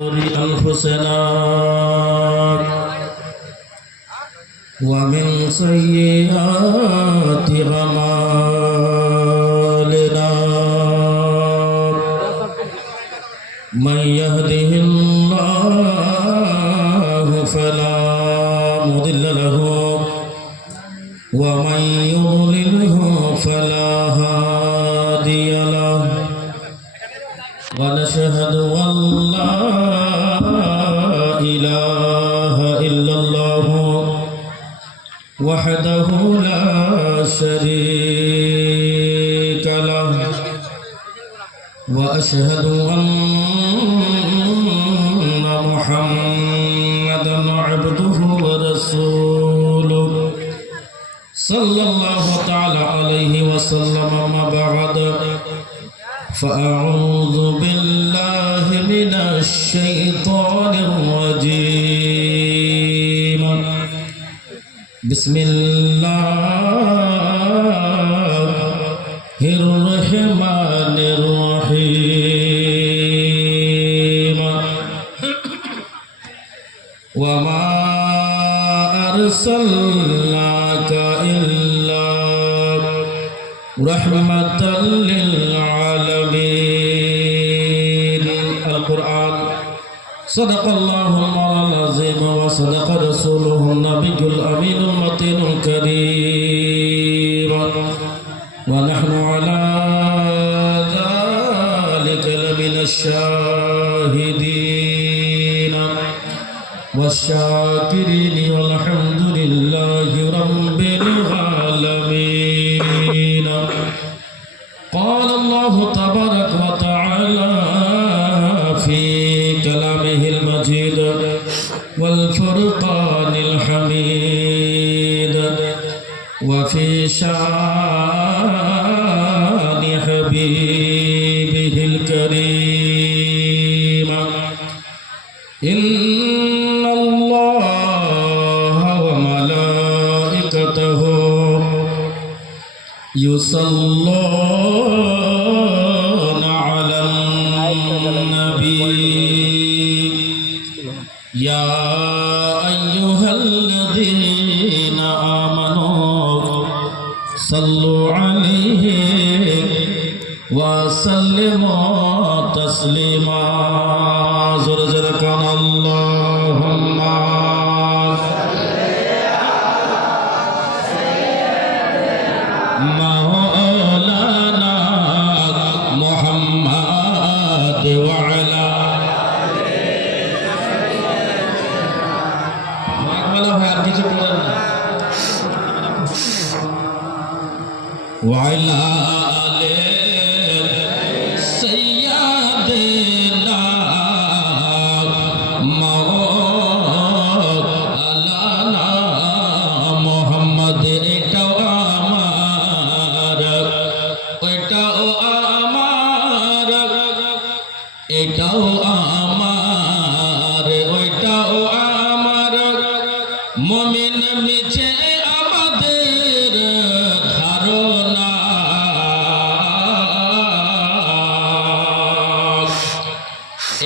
أنفسنا ومن سيئات أعمالنا من يهده الله فلا مضل له ومن يضلله فلا هادي له ونشهد أن لا إله إلا الله وحده لا شريك له وأشهد أن محمدا عبده ورسوله صلى الله تعالى عليه وسلم. ما بعد فأعوذ بالله من الشيطان الرجيم. بسم الله الرحمن الرحيم. وما أرسلناك إلا رحمة للعالمين. القرآن. صدق الله العظيم وصدق رسوله النبي الأمين المتين الكريم ونحن على ذلك لمن الشاهدين والشاكرين والحمد لله رب العالمين. قال الله تبارك وتعالى في كلامه المجيد والفرقان الحميد وفي شان حبيبه الكريم. إن الله وملائكته يصلون على النبي يا أيها الذين آمنوا صلوا عليه وسلموا تسليما. زر زر كان اللهم مولانا محمد وعلى وعلى آل سيدنا مولانا محمد. এটাও আমার ওইটাও আমার এটাও আমার ওইটাও আমার মুমিন মিছে আমাদের ধারণা।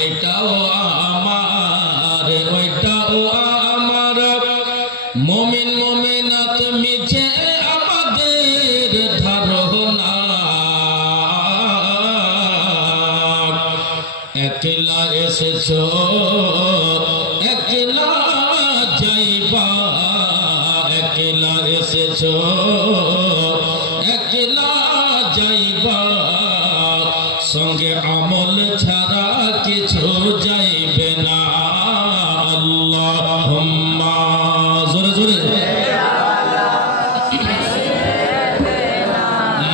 এটাও আমার ওইটাও আমার মুমিন মুমিনাত মিছে আমাদের ধারণা। একলা এসেছো একলা যাইবা একলা এসেছো একলা যাইবা সঙ্গে আমল ছাড়া কিছু যাইবে না। আল্লাহুম্মা জোরে জোরে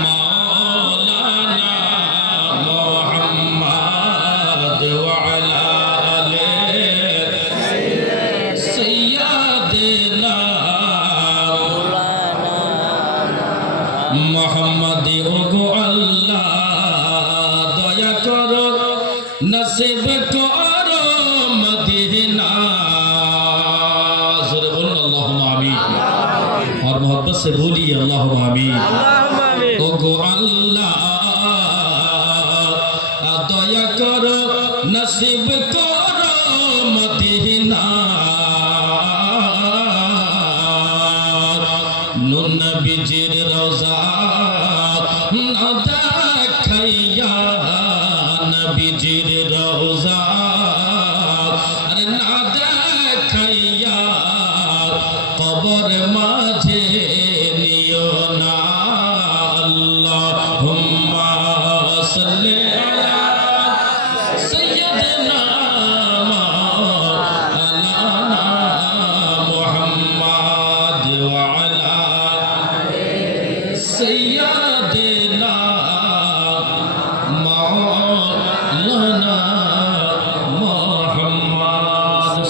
মাওলানা মুহাম্মদ ওয়া আলা আলি সাইয়্যিদিনা মুহাম্মদ। ওগো আল্লাহ দয়া করো নসিব করো মদিনা। জোরে বলুন আল্লাহুম্মা আমিন और मोहब्बत से बोलिए अल्लाहुम्मा आमीन। ओगो अल्लाह দয়া করো নসিব করো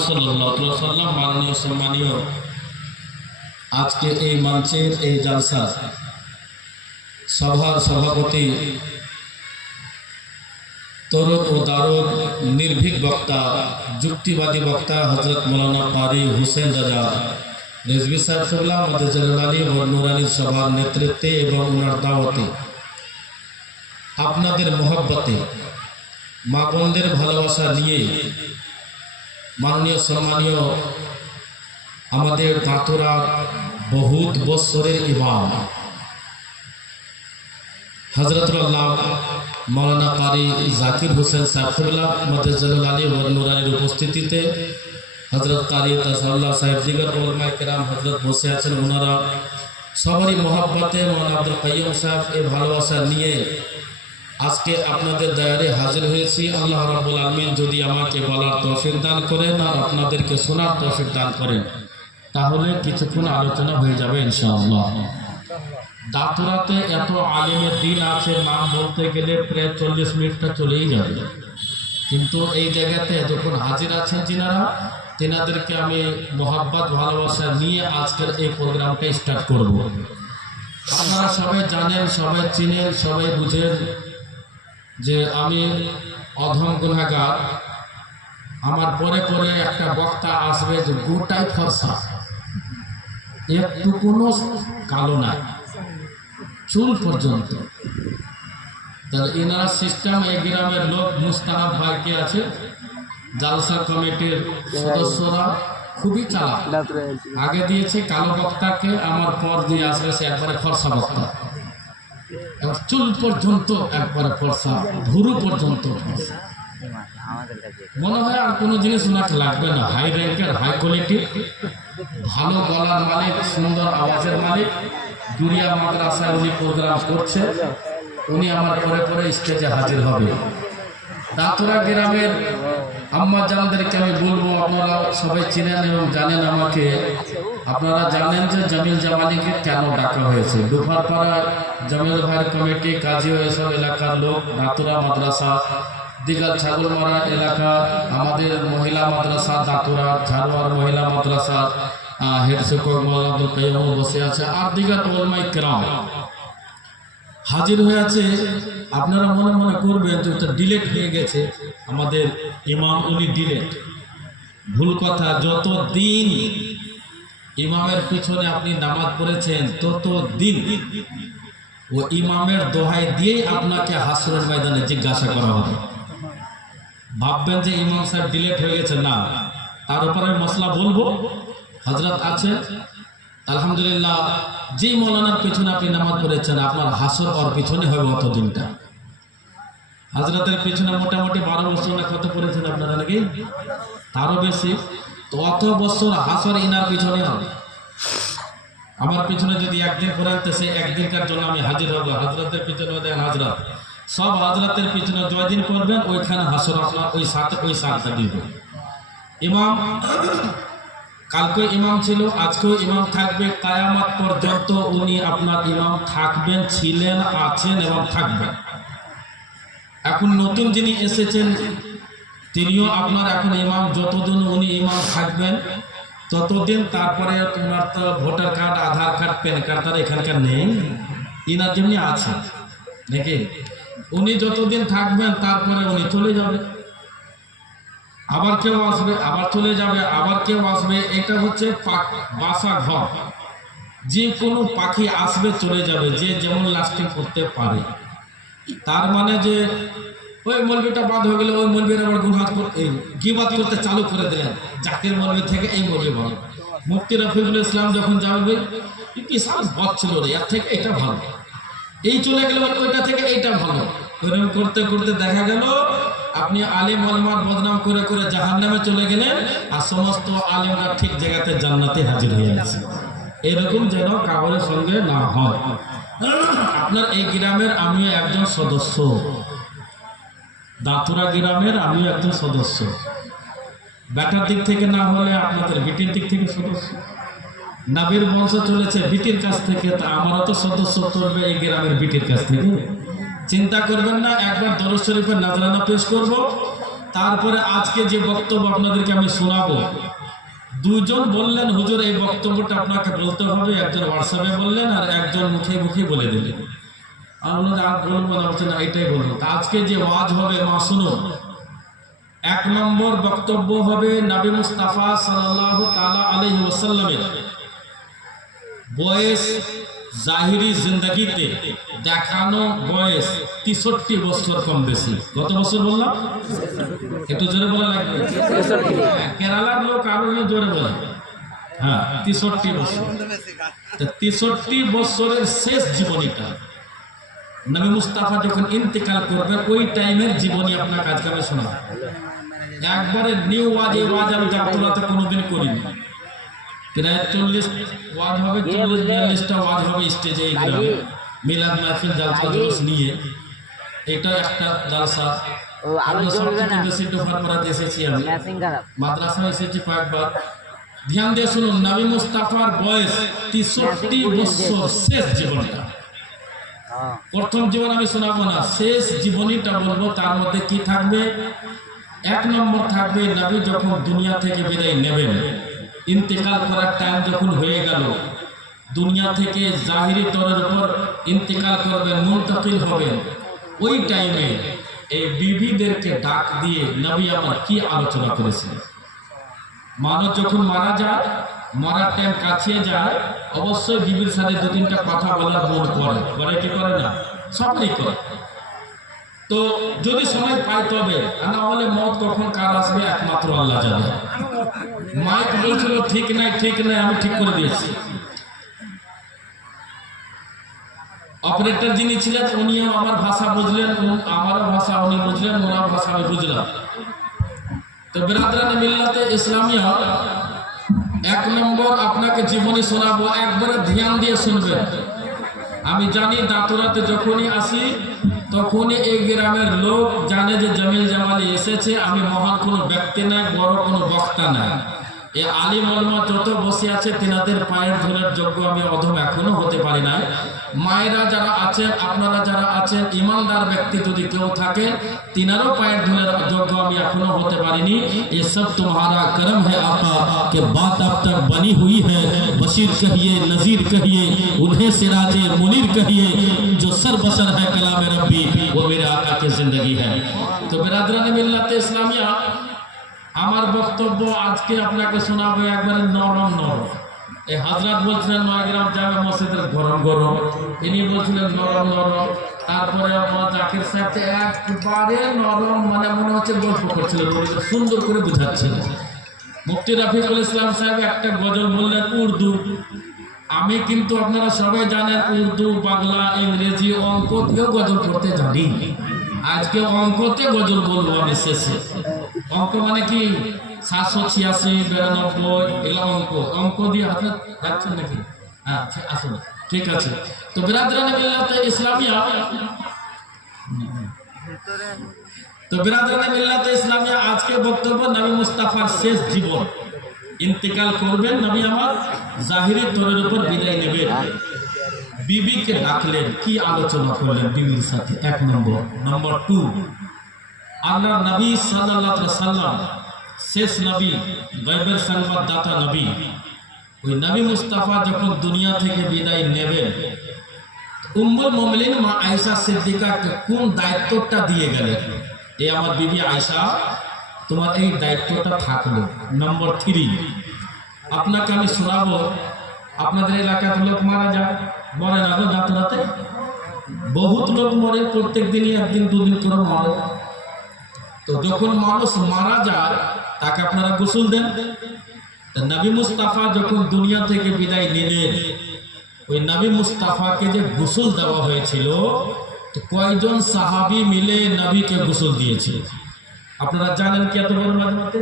সাল্লাল্লাহু আলাইহি ওয়াসাল্লাম। মাননীয় সম্মানীয় আজকে এই মঞ্চের এই জলসা সভার সভাপতি, তরুণ ও দারুণ নির্ভীক বক্তা, যুক্তিবাদী বক্তা হযরত মাওলানা কারি হুসেন রাজা রিজভী সাহেব সাল্লাল্লাহু আলাইহি ওয়া নুরানির সভার নেতৃত্বে এবং ওনার দাওয়াতে, আপনাদের মহব্বতে, মা বোনদের ভালোবাসা নিয়ে মাননীয় সম্মানীয় আমাদের দাঁতরা বহুত বৎসরের ইমাম হযরতুল্লাহ মাওলানা কারি জাকির হোসেন সাহেবুল্লাহ মদজালুল আলী ওয়া নুরানির উপস্থিতিতে হযরত কারি তাসাল্লাহ সাহেব জিগর উলামায়ে কেরাম হযরত বসে আছেন। ওনারা সবারই মহব্বতে মাওলানা আব্দুল কাইয়ুম সাহেব এই ভালোবাসা নিয়ে আজকে আপনাদের দয়ারে হাজির হয়েছি। আল্লাহ রাব্বুল আলামিন যদি আমাকে বলার তৌফিক দান করেন আর আপনাদেরকে শোনার তৌফিক দান করেন, তাহলে কিছুক্ষণ আলোচনা হয়ে যাবে ইনশাআল্লাহ। দাঁতুরাতে এত আলিমের দিন আছে, নাম বলতে গেলে প্রায় 40 মিনিটটা চলেই যাবে, কিন্তু এই জায়গাতে যখন হাজির আছেন যিনারা, তেনাদেরকে আমি মোহাব্বত ভালোবাসা নিয়ে আজকের এই প্রোগ্রামটা স্টার্ট করব। আপনারা সবাই জানেন, সবাই চিনেন, সবাই বুঝেন যে আমি অধম গুনাহগার। আমার পরে পরে একটা বক্তা আসবে যে গোটাই ফর্সা, একটু কোনো কালো নাই, চুল পর্যন্ত। তাহলে এনারা সিস্টেম, এই গ্রামের লোক মুস্তাহাব ভাইকে আছে, জালসা কমিটির সদস্যরা খুবই চালাক, আগে দিয়েছে কালো বক্তাকে, আমার পর দিয়ে আসবে সে একবারে ফর্সা বক্তা। চুল পর্যন্ত একবারে ফর্সা, ভুরু পর্যন্ত ফর্সা। মনে হয় আর কোনো জিনিস ওনাকে লাগবে না। হাই র্যাঙ্কের, হাই কোয়ালিটির, ভালো গলার মালিক, সুন্দর আওয়াজের মালিক। দুরিয়া মাদ্রাসায় উনি প্রোগ্রাম করছে, উনি আমার পরে পরে স্টেজে হাজির হবে। দাঁতরা গ্রামের আম্মা জানদেরকে আমি বলবো, আপনারা সবাই চিনেন এবং জানেন আমাকে। আপনারা জানেন যে জামিল জামালিকে কেন ডাকা হয়েছে। দুফারপাড়া জামিল ভাইয়ের কমিটি, কাজী এসব এলাকার লোক, দাঁতরা মাদ্রাসা, দিঘাল ছাগলমারা এলাকা, আমাদের মহিলা মাদ্রাসা দাঁতরা, ঝাড়ুয়ার মহিলা মাদ্রাসা হেড শিক্ষক মাওলানা আব্দুল কাইয়ুম বসে আছে, আর দিঘাল উলামায়ে কেরাম হাজির হয়ে আছে। আপনারা মনে মনে করবেন যে ওটা ডিলেট হয়ে গেছে, আমাদের ইমাম উনি ডিলেট। ভুল কথা। যত দিন ইমামের পিছনে আপনি নামাজ পড়েছেন, তত দিন ও ইমামের দোহাই দিয়েই আপনাকে হাসরের ময়দানে জিজ্ঞাসা করা হবে। ভাববেন যে ইমাম সাহেব ডিলেট হয়ে গেছে, না। তার উপরে মশলা বলবো, হযরত আছে আলহামদুলিল্লাহ। যে মৌলানার পিছনে আপনি নামাজ পড়েছেন, আপনার হাসর ওর পিছনে হবে অত দিনটা। হযরতের পিছনে মোটামুটি 12 বছর না কত পড়েছেন আপনারা নাকি, তারও বেশি। তো অত বছর হাসর ইনার পিছনে হবে। আমার পিছনে যদি একদিন পড়াতে, সে একদিনকার জন্য আমি হাজির হব। হযরতের পিছনে দেন হাজরাত, সব হাজরাতের পিছনে জয়দিন করবেন, ওইখানে হাসর আপনার ওই সাথে দিবে। ইমাম কালকে ইমাম ছিল, আজকেও ইমাম থাকবে, কিয়ামত পর্যন্ত উনি আপনার ইমাম থাকবেন, ছিলেন, আছেন এবং থাকবেন। এখন নতুন যিনি এসেছেন তিনিও আপনার এখন ইমাম, যতদিন উনি ইমাম থাকবেন ততদিন। তারপরে ওনার তো ভোটার কার্ড, আধার কার্ড, প্যান কার্ড তার এখানকার নেই, ইনার যেমনি আছে নাকি। উনি যতদিন থাকবেন তারপরে উনি চলে যাবে, আবার কেউ আসবে, আবার চলে যাবে, আবার কেউ আসবে। এটা হচ্ছে বাসা ঘর, যে কোনো পাখি আসবে চলে যাবে, যে যেমন লাস্টিং করতে পারে। তার মানে যে ওই মৌলবীটা বাদ হয়ে গেলে ওই মৌলবীর আবার গীবাত করতে চালু করে দিলেন, জাকির মৌলবী থেকে এই মৌলবী ভালো। মুফতি রফিকুল ইসলাম যখন যাবে, বিশাল বদ ছিল রে, এর থেকে এটা ভালো, এই চলে গেল ওইটা থেকে এইটা ভালো। ওইরকম করতে করতে দেখা গেল আপনি আলিম ওলামার বদনাম করে করে জাহান্নামে চলে গেলেন, আর সমস্ত আলিমরা ঠিক জায়গাতে জান্নাতে হাজির হয়ে গেছে। এরকম যেন কাউরের সঙ্গে না হয়। আপনার এই গ্রামের আমিও একজন সদস্য, দাঁতুরা গ্রামের আমিও একজন সদস্য। বেটার দিক থেকে না হলে আপনাদের বিটির দিক থেকে সদস্য। নাবির বংশ চলেছে বিটির কাছ থেকে, তা আমারও তো সদস্য চলবে এই গ্রামের বিটির কাছ থেকে। চিন্তা করবেন না, একবার দরুদ শরীফের নাজরানা পেশ করব, তারপরে আজকে যে বক্তব্য আপনাদেরকে আমি শোনাবো, দুজন বললেন হুজুর এই বক্তব্যটা আপনাকে বলতে হবে, একজন হোয়াটসঅ্যাপে বললেন আর একজন মুখে মুখে বলে দিলেন। আপনাদের আর বলবো না, হচ্ছে না এটাই বলবো। আজকে যে ওয়াজ হবে মা শুনুন, এক নম্বর বক্তব্য হবে নবী মুস্তাফা সাল্লাল্লাহু তাআলা আলাইহি ওয়াসাল্লামের বয়স জাহিরি জিন্দেগিতে দেখানো বয়স 63 বছর কম বেশি। কত বছর বললাম? একটু জোরে বলা লাগবে। কেরালার লোক আরো জোরে বলে। হ্যাঁ, 63 বছর। 63 বছরের শেষ জীবনীটা নবী মুস্তাফা যখন ইন্তেকাল করবেন ওই টাইমের জীবনী আপনার কাজ কামে শোনা। একবারে নিউ ওয়াজ, এই ওয়াজ আমি জাফরাতে কোনোদিন করিনি। প্রায় 40 ওয়াজ হবে, 40-42টা ওয়াজ হবে স্টেজে এই গ্রামে, মিলাদ মাহফিল জালসা জুলুস নিয়ে। এটা একটা জালসা। আমি সবথেকে বেশি ডোফারপাড়াতে এসেছি, আমি মাদ্রাসায় এসেছি কয়েকবার। ধ্যান দিয়ে শুনুন, নবী মুস্তাফার বয়স 63 বছর, শেষ জীবনটা। প্রথম জীবন আমি শোনাবো না, শেষ জীবনীটা বলবো। তার মধ্যে কি থাকবে? এক নম্বর থাকবে নবী যখন দুনিয়া থেকে বিদায় নেবেন, ইন্তেকাল করার টাইম যখন হয়ে গেল, দুনিয়া থেকে জাহিরি তরের উপর ইন্তেকাল করবেন, মুনতাকিল হবেন, ওই টাইমে এই বিবিদেরকে ডাক দিয়ে নবী আমার কি আলোচনা করেছেন। মানুষ যখন মারা যায়, মরার টাইম কাছিয়ে যায়, অবশ্যই বিবির সাথে 2-3টা কথা বলার মন করে, করে কি করে না? সবই করে। তো যদি সময় পাই তবে, না হলে মত কখন কার আসবে একমাত্র আল্লাহ জানে। মাইক বলছিল ঠিক নাই, ঠিক নাই, আমি ঠিক করে দিয়েছি। অপারেটর যিনি ছিলেন উনিও আমার ভাষা বুঝলেন, আমারও ভাষা উনি বুঝলেন, ওনার ভাষা আমি বুঝলাম। তো বিরাদরানে মিল্লাতে ইসলামিয়া এক নম্বর আপনাকে জীবনী শোনাবো, একবারে ধ্যান দিয়ে শুনবেন। আমি জানি দাঁতুরাতে যখনই আসি তখনই এই গ্রামের লোক জানে যে জামিল জামালি এসেছে। আমি মহান কোনো ব্যক্তি নাই, বড় কোনো বক্তা নাই। এই আলিম ওলামা যত বসে আছে তেনাদের পায়ের ধরার যোগ্য আমি অধম এখনো হতে পারি নাই। মায়েরা যারা আছেন, আপনারা যারা আছেন, ইমানদার ব্যক্তি যদি কেউ থাকে, তিনারও পায়ের ধরার যোগ্য আমি এখনো হতে পারিনি। ये सब तुम्हारा करम है आका कि बात अब तक बनी हुई है। बशीर कहिए, नजीर कहिए, उन्हें सिराजे मुनीर कहिए, जो सर बसर है कलाम रब्बी वो मेरे आका की जिंदगी है। तो बिरादराने मिल्लत इस्लामिया, আমার বক্তব্য আজকে আপনাকে শোনাবো একবারে নরম নরম। এই হযরত বলছিলেন নয়গ্রাম জামে মসজিদের গরম গরম, ইনি বলছিলেন নরম নরম। তারপরে আমার জাকির সাহেব একবারে নরম, মানে মনে হচ্ছে গল্প করছিলেন, সুন্দর করে বুঝাচ্ছিলেন। মুফতি রফিকুল ইসলাম সাহেব একটা গজল বললেন উর্দু। আমি কিন্তু আপনারা সবাই জানেন উর্দু, বাংলা, ইংরেজি, অঙ্ক দিয়েও গজল করতে জানি। আজকে অঙ্কতে গজল বলবো আমি শেষে। অঙ্ক মানে কি 786, 92 এগুলো অঙ্ক। অঙ্ক দিয়ে হাতে যাচ্ছেন নাকি? আচ্ছা আসুন, ঠিক আছে। তো বিরাদরানে মিল্লাতে ইসলামিয়া, আজকে বক্তব্য নবী মুস্তাফার শেষ জীবন, ইন্তেকাল করবেন নবী আমার, জাহিরি তরের উপর বিদায় নেবেন। বিবিকে ডাকলেন, কি আলোচনা করলেন বিবির সাথে? এক নম্বর। নম্বর 2, আল্লাহ নবী সাল্লাল্লাহু আলাইহি ওয়াসাল্লাম শেষ নবী, গায়বের সংবাদদাতা নবী। ওই নবী মুস্তাফা যখন দুনিয়া থেকে বিদায় নেবেন, উম্মুল মুমিনিন মা আয়েশা সিদ্দিকাকে কোন দায়িত্বটা দিয়ে গেলেন? এই আমার বিবি আয়েশা, তোমার এই দায়িত্বটা থাকলো। নম্বর 3, আপনাকে আমি শোনাবো, আপনাদের এলাকাতে লোক মারা যায়, মরে না গো দাঁতরাতে? বহুত লোক মরে, প্রত্যেক দিনই 1-2 দিন করে মরে। তো যখন মানুষ মারা যায় তাকে আপনারা গোসল দেন। নবী মুস্তাফা যখন দুনিয়া থেকে বিদায় নিলেন, ওই নবী মুস্তাফাকে যে গোসল দেওয়া হয়েছিল, তো কয়জন সাহাবী মিলে নবীকে গোসল দিয়েছিল আপনারা জানেন কি? এত বড় মাঝমাতে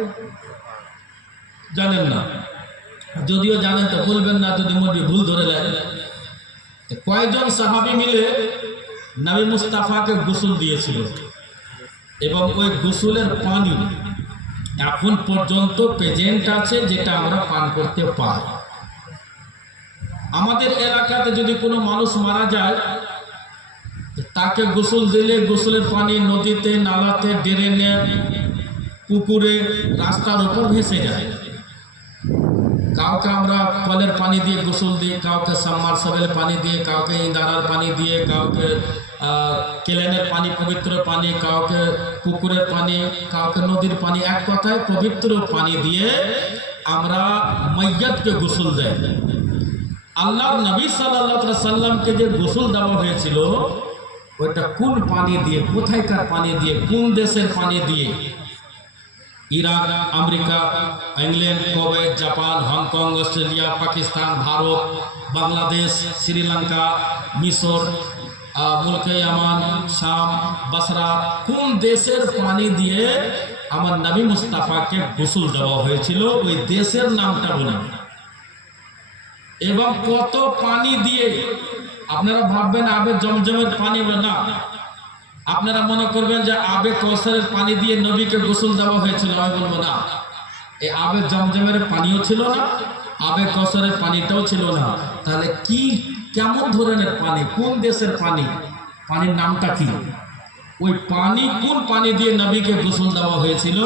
জানেন না? যদিও জানেন তো বলবেন না যদি মনে ভুল ধরে লাগে। কয়জন সাহাবী মিলে নবী মুস্তাফাকে গোসল দিয়েছিল, এবং ওই গোসলের পানি এখন পর্যন্ত প্রেজেন্ট আছে, যেটা আমরা পান করতে পারি। আমাদের এলাকাতে যদি কোনো মানুষ মারা যায়, তাকে গোসল দিলে গোসলের পানি নদীতে, নালাতে, ড্রেনে পুকুরে, রাস্তার উপর ভেসে যায়। কাউকে আমরা কলের পানি দিয়ে গোসল দিই, কাউকে সাবমার্সিবলের পানি দিয়ে, কাউকে ইন্দারার পানি দিয়ে, কাউকে কেলেনের পানি, পবিত্র পানি, কাউকে পুকুরের পানি, কাউকে নদীর পানি, এক কথায় পবিত্র পানি দিয়ে আমরা মাইয়াতকে গোসল দেয়। আল্লাহর নবী সাল্লাল্লাহু আলাইহি সাল্লামকে যে গোসল দেওয়া হয়েছিল ওইটা কোন পানি দিয়ে, কোথায়কার পানি দিয়ে, কোন দেশের পানি দিয়ে? Iraq, America, England, Kuwait, Japan, Hong Kong, Australia, Pakistan, Bharat, Bangladesh, Sri Lanka, মিশর, মুলকে ইয়ামান, শাম, বসরা, কোন দেশের পানি দিয়ে আমার নবী মুস্তাফাকে গোসল দেওয়া হয়েছিল ওই দেশের নামটা বলুন। এবং কত পানি দিয়ে? আপনারা ভাববেন আবে জমজমের পানি না, আপনারা মনে করবেন যে আবে কৌসারের পানি দিয়ে নবীকে গোসল দেওয়া হয়েছিল। আমি বলবো না, এই আবে জমজমের পানিও ছিল না, আবে কৌসারের পানিটাও ছিল না। তাহলে কি, কেমন ধরনের পানি, কোন দেশের পানি, পানির নামটা কি, ওই পানি কোন পানি দিয়ে নবীকে গোসল দেওয়া হয়েছিল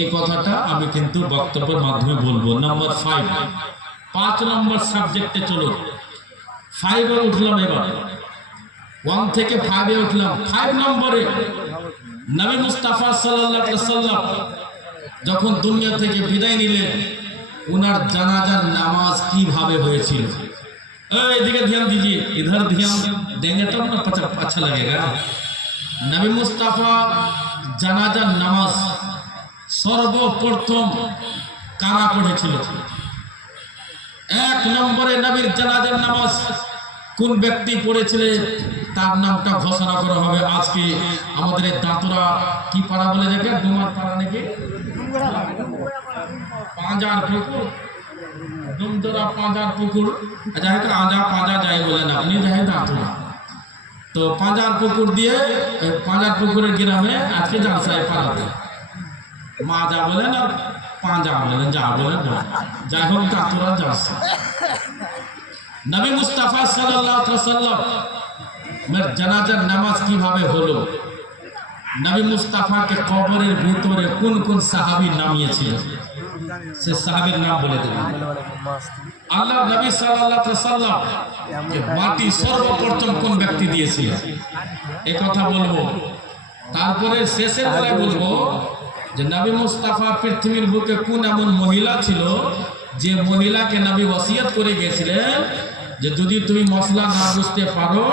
এই কথাটা আমি কিন্তু বক্তব্যের মাধ্যমে বলবো। নাম্বার 5, 5 নম্বর সাবজেক্টে চলো। 5 এ উঠলাম, এবার 1 থেকে 5 এ উঠলাম। 5 নম্বরে নবী মুস্তাফা সাল্লাল্লাহু আলাইহি সাল্লাম যখন দুনিয়া থেকে বিদায় নিলেন उनर জানাজার নামাজ কিভাবে হয়েছিল। এদিকে ध्यान दीजिए, इधर ध्यान देंगे तब ना अच्छा लगेगा। नबी मुस्ताफा জানাজার নামাজ সর্বপ্রথম কারা পড়েছিল? 1 নম্বরে নবীর জানাজার নামাজ কোন ব্যক্তি পড়েছিলেন তার নামটা ঘোষণা করা হবে আজকে। আমাদের দাঁতরা কি পাড়া বলে দেখে, ডুমার পাড়া নাকি, পাঁজার পুকুর, ডুমদরা পাঁজার পুকুর, যাই তো আজা পাঁজা যাই বলে না, উনি যাই দাঁতরা। তো পাঁজার পুকুর দিয়ে, পাঁজার পুকুরের গ্রামে আজকে জালসায় পাড়াতে মাজা বলেন আর পাঁজা বলেন, যা বলেন, যাই হোক দাঁতরা জালসা। নবী মুস্তাফা সাল্লাল্লাহু আলাইহি ওয়াসাল্লাম এর জানাজার নামাজ কিভাবে হলো? নবী মুস্তাফাকে কবরের ভিতরে কোন কোন সাহাবী নামিয়েছিল সে সাহাবীর নাম বলে দেবেন। আল্লাহ নবী সাল্লাল্লাহু আলাইহি ওয়াসাল্লাম কে মাটি সর্বপ্রথম কোন ব্যক্তি দিয়েছিল এই কথা বলবো। তারপরে শেষের বেলায় বলবো যে নবী মুস্তাফা পৃথিবীর বুকে কোন এমন মহিলা ছিল যে মহিলাকে নবী ওসিয়ত করে গিয়েছিলেন যে যদি তুমি মশলা না বুঝতে পারো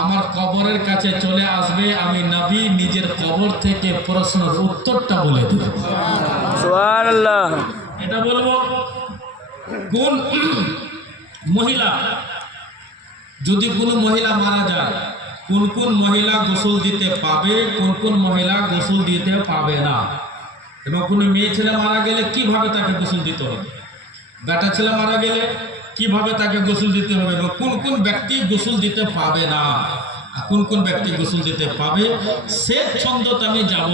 আমার কবরের কাছে চলে আসবে, আমি নবী নিজের কবর থেকে প্রশ্নের উত্তরটা বলে দেব। সুবহানাল্লাহ। এটা বলবো কোন মহিলা, যদি কোনো মহিলা মারা যায় কোন কোন মহিলা গোসল দিতে পাবে, কোন কোন মহিলা গোসল দিতে পাবে না, এবং কোনো মেয়ে ছেলে মারা গেলে কিভাবে তাকে গোসল দিতে হবে, বেটা ছেলে মারা গেলে কিভাবে তাকে গোসল দিতে হবে, এবং কোন কোন ব্যক্তি গোসল দিতে পাবে না, কোন কোন ব্যক্তি গোসল দিতে পাবে। সে ছন্দতে আমি যাব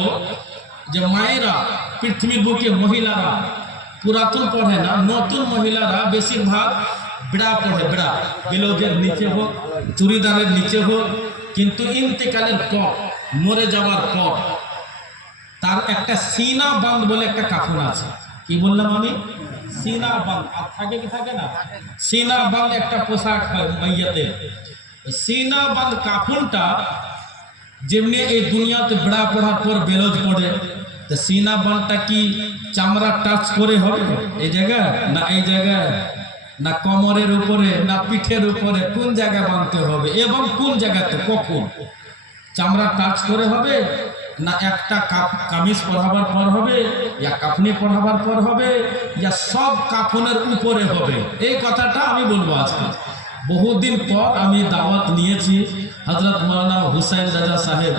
যে মায়েরা পৃথিবীর বুকে মহিলারা পুরাতন পড়ে না, নতুন মহিলারা বেশিরভাগ বেড়া পড়ে, বেড়া ব্লাউজের নিচে হোক, চুড়িদারের নিচে হোক, কিন্তু ইন্তেকালের পর, মরে যাওয়ার পর তার একটা সিনা বাঁধ বলে একটা কাফন আছে। কি বললাম আমি? সিনা বাঁধ। আর থাকে কি থাকে না, সিনা বাঁধ একটা পোশাক হয় মাইয়াতের। সিনা বাঁধ কাফনটা যেমনি এই দুনিয়াতে বেড়া পড়ার পর বেলজ পড়ে, তো সিনা বাঁধটা কি চামড়া টাচ করে হবে এই জায়গা না এই জায়গায়, না কোমরের উপরে, না পিঠের উপরে, কোন জায়গায় বাঁধতে হবে এবং কোন জায়গাতে কখন? চামড়া টাচ করে হবে না একটা কামিজ পরাবার পর হবে, ইয়া কাফনি পরাবার পর হবে, ইয়া সব কাফনের উপরে হবে? এই কথাটা আমি বলবো আজকে। বহুদিন পর আমি দাওয়াত নিয়েছি হযরত মাওলানা হুসাইন রাজা সাহেব,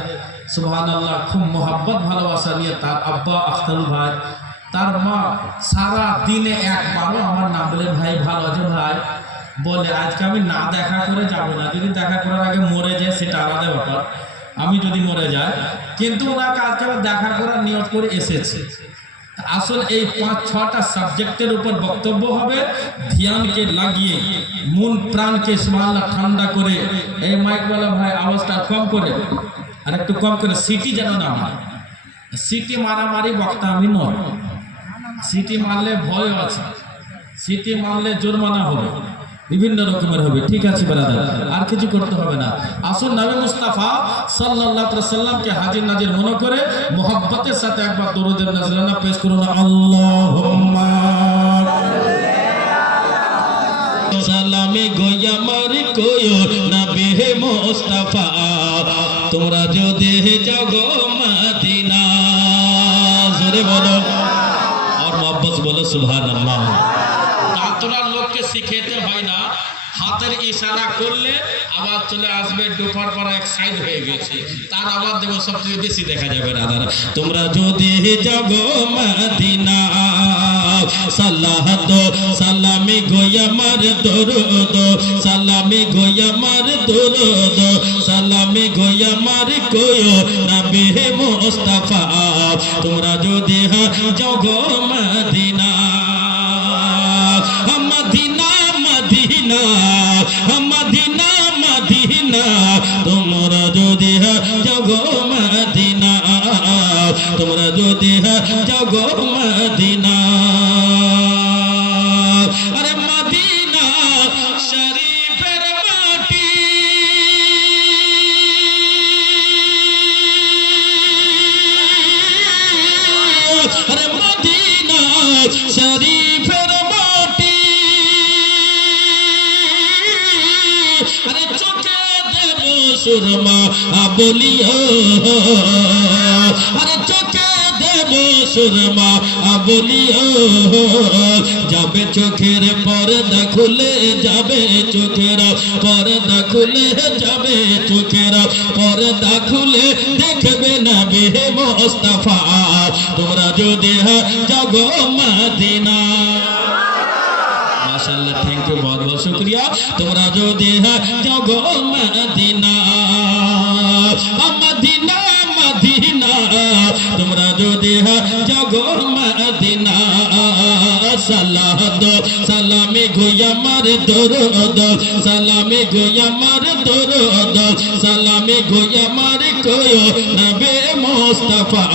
সুবহানাল্লাহ, খুব মোহাব্বত ভালোবাসা নিয়ে তার আব্বা আখতারুল ভাই, তার মা সারা দিনে একবারও আমার নাম বলে ভাই ভালো আছে ভাই, বলে আজকে আমি না দেখা করে যাব না, যদি দেখা করার আগে মরে যায় সেটা আলাদা ব্যাপার, আমি যদি মরে যাই, কিন্তু ওনাকে আজকে দেখা করার নিয়ত করে এসেছে। আসলে এই 5-6টা সাবজেক্টের উপর বক্তব্য হবে, ধ্যানকে লাগিয়ে মন প্রাণকে সুবহানাল্লাহ ঠান্ডা করে। এই মাইকওয়ালা ভাই আওয়াজটা কম করে, আর একটু কম করে, সিটি যেন না হয়, সিটি মারামারি বক্তা আমি নয়, সিটি মারলে ভয় আছে, সিটি মারলে জরিমানা হবে, বিভিন্ন রকমের হবে। ঠিক আছে ব্রাদার, আর কিছু করতে হবে না। আসুন নবী মুস্তাফা সাল্লাল্লাহু আলাইহি সাল্লামকে হাজির নাজির মনে করে মোহাব্বতের সাথে একবার দরুদের নজরানা পেশ করুন। আল্লাহুম্মা সালামে গোয়া মার কোয়ো নবী মুস্তাফা, তোমরা যদি যাও গো মদিনা, জোরে বলো আর মোহাব্বত বলো সুবহানাল্লাহ। তাতরা লোককে শিখাতে হয় না, হাতের ইশারা করলে আবার চলে আসবে ডোপার পরা এক সাইড হয়ে গেছে, তার আবার দেব সবচেয়ে বেশি দেখা যাবে রাদার। তোমরা যদি যাও গো মদিনা, সালাত সালামি গোয়া মার দরুদ, সালামি গোয়া মার দরুদ, সালামি গোয়া মার কোয়ো নবী মুস্তাফা, তোমরা যদি যাও গো মদিনা, মদিনা মদিনা মদিনা মদিনা, তোমরা যদি যাও গো মদিনা, তোমরা যদি যাও গো মদিনা, আরে মদিনা শরীফের মাটি, আরে মদিনা শরীফের মাটি, আরে চোখে দেব সুরমা বলিও, আরে চোখে দেব সুরমা বলিও, যাবে চোখের পর্দা খুলে, যাবে চোখের পর্দা খুলে, যাবে চোখের পর্দা খুলে, দেখবে নবী মুস্তাফা, তোমরা যদি যাও গো মদিনা। মাশাআল্লাহ, থ্যাংক ইউ, বহুত বহুত শুকরিয়া। তোমরা যদি যাও গো মদিনা, মদিনা মদিনা, তোমরা যদি যাও গো মদিনা, সালাত সালামি গোয়া মার দরুদ, সালামি গোয়া মার দরুদ, সালামি গোয়া মার কোয়ো নবী মুস্তাফা,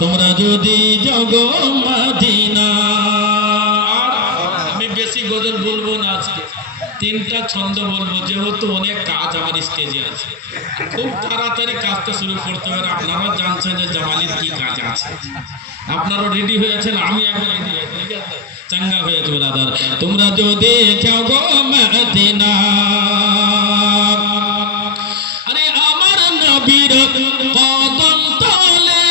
তোমরা যদি যাও গো মদিনা। আমি বেশি গজল বলবো না আজকে, তিনটা ছন্দ বলবো, যেহেতু অনেক কাজ আমার স্টেজে আছে, খুব তাড়াতাড়ি কাজটা শুরু করতে হবে। আপনারাও জানছেন যে জামালির কি কাজ আছে, আপনারাও রেডি হয়েছেন, আমি এখন রেডি আছি, ঠিক আছে, চাঙ্গা হয়েছে ব্রাদার। তোমরা যদি যাও গো মদিনা, আরে আমার নবীর কদম তলে,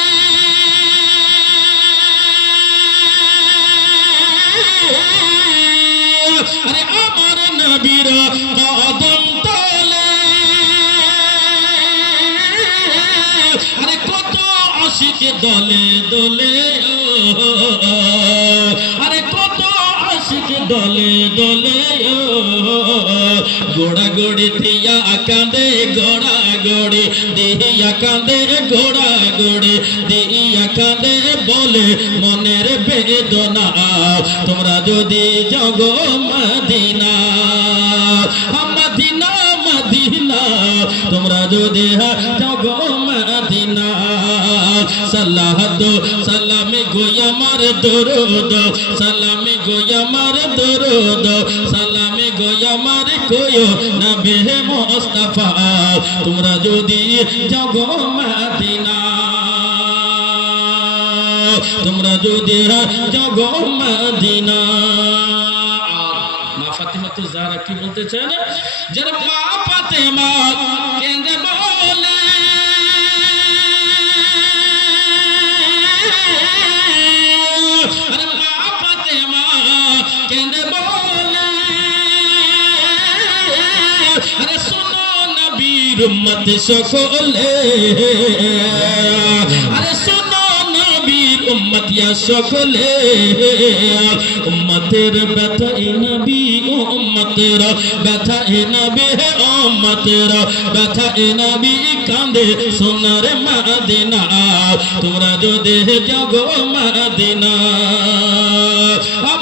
আরে আমার নবীর কদম তলে, আরে কত আশিক দলে দলে, আরে কত আশিক দলে দলে, গোড়া গড়ি দিয়া কাঁদে, গোড়া গড়ি দিয়া কাঁদে, গোড়া গড়ি দিয়া কাঁদে, বলে মনের বেদনা, তোমরা যদি যাও গো মদিনা, মদিনা মদিনা, তোমরা যদি যাও গো মদিনা, সালাত সালামি গোয়া মার দরুদ, সালামি গোয়া মার দরুদ, সালামি গোয়া মার কোয়ো নবী মুস্তাফা, তোমরা যদি যাও গো মদিনা, তোমরা যদি যাও গো মদিনা। মা ফাতিমা তো যারা কি বলতেছেন, যারা মা ফাতিমা কেঁদে বলে, আরে মা ফাতিমা কেঁদে বলে, আরে শোনো নবীর উম্মত সকলে, আরে শোনো নবীর উম্মত ইয়া সকলে, উম্মতের ব্যথা এ নবী, উম্মতের ব্যথা এ নবী, উম্মতের ব্যথা এ নবী, কাঁদে সোনার মদিনা, তোমরা যদি যাও গো মদিনা,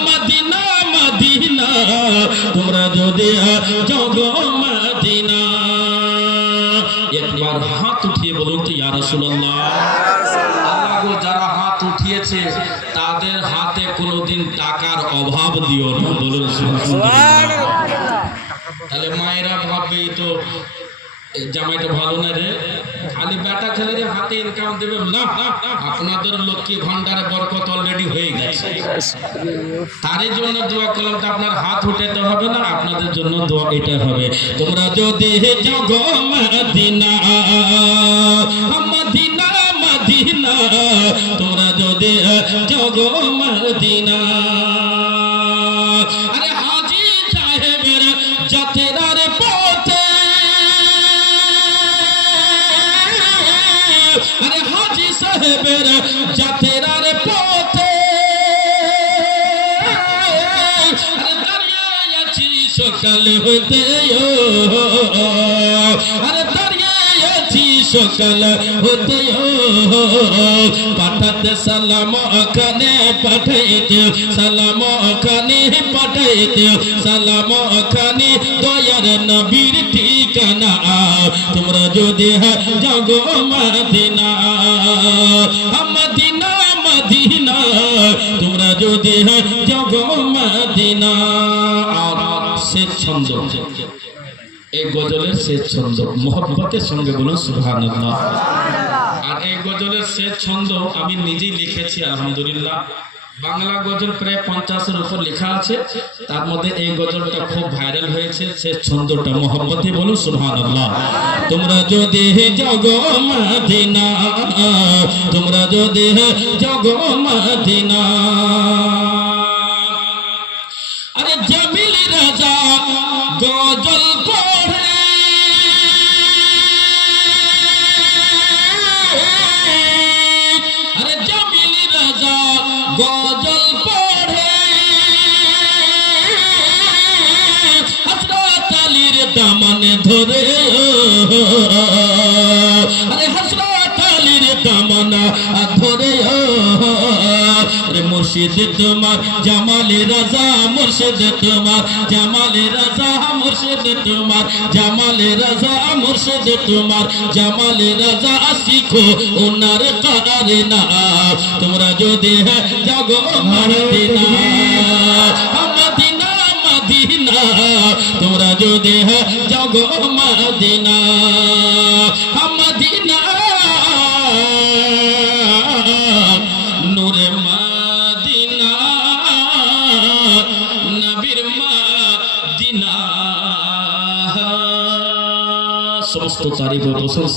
মদিনা মদিনা, তোমরা যদি যাও গো মদিনা। একবার হাত উঠিয়ে বলুন তো ইয়া রাসূলুল্লাহ, আল্লাহ গো পাঠিয়েছে তাদের হাতে কোনোদিন টাকার অভাব দিও না, বলুন সুবহানাল্লাহ। তাহলে মায়েরা ভাববে তো জামাইটা ভালো না রে, খালি বেটা ছেলের হাতে ইনকাম দেবে না, আপনাদের লক্ষ্মী ভান্ডারে বরকত অলরেডি হয়ে গেছে। তার জন্য দোয়া করলাম, আপনার হাত উঠাতে হবে না, আপনাদের জন্য দোয়া এটা হবে, তোমরা যদি জাগো মদিনা মদিনা মদিনা, তোমরা যদি জাগো মদিনা। আরে হাজি সাহেবের যাত্রার পথে, আরে হাজি সাহেবের যাত্রার পথে, আরে দাঁড়িয়ে আছি সকাল হতে, আরে দাঁড়িয়ে আছি সকাল হতে, পাঠাতে সালাম ওখানে পাঠাইতে, সালাম ওখানে পাঠাইতে, সালাম ওখানে দয়ার নবীর ঠিকানা, তোমরা যদি জাগো মদিনা মদিনা মদিনা, তোমরা যদি জাগো মদিনা। আর শেষ ছন্দ, এই গজলের শেষ ছন্দ মোহব্বতের সঙ্গে বলুন সুবহানাল্লাহ। আর এই গজলের শেষ ছন্দ আমি নিজেই লিখেছি আলহামদুলিল্লাহ। বাংলা গজল প্রায় 50-এর উপর লেখা আছে, তার মধ্যে এই গজলটা খুব ভাইরাল হয়েছে। শেষ ছন্দটা মোহব্বতে বলুন সুবহানাল্লাহ। তোমরা যদি জাগো মদিনা, তোমরা যদি জাগো মদিনা, আরে জামিল রাজা গজল পড়ে, আরে জামিল রাজা গজল পড়ে, হযরত আলীর দামন ধরে, আরে হযরত আলীর দামন ধরে, আরে মুর্শিদ তোমার জামালে রাজা, মুর্শিদ তোমার জামালে রাজা, মুর্শিদ তোমার জামালে রাজা, মুর্শিদ তোমার জামালে রাজা, শিখো ওনার কারে না, তোমরা যদি জাগো মদিনা মদিনা মদিনা, তোমরা যদি জাগো মদিনা মদিনা, নূরে মদিনা নবীর মদিনা। সমস্ত তারিফ ও প্রশংসা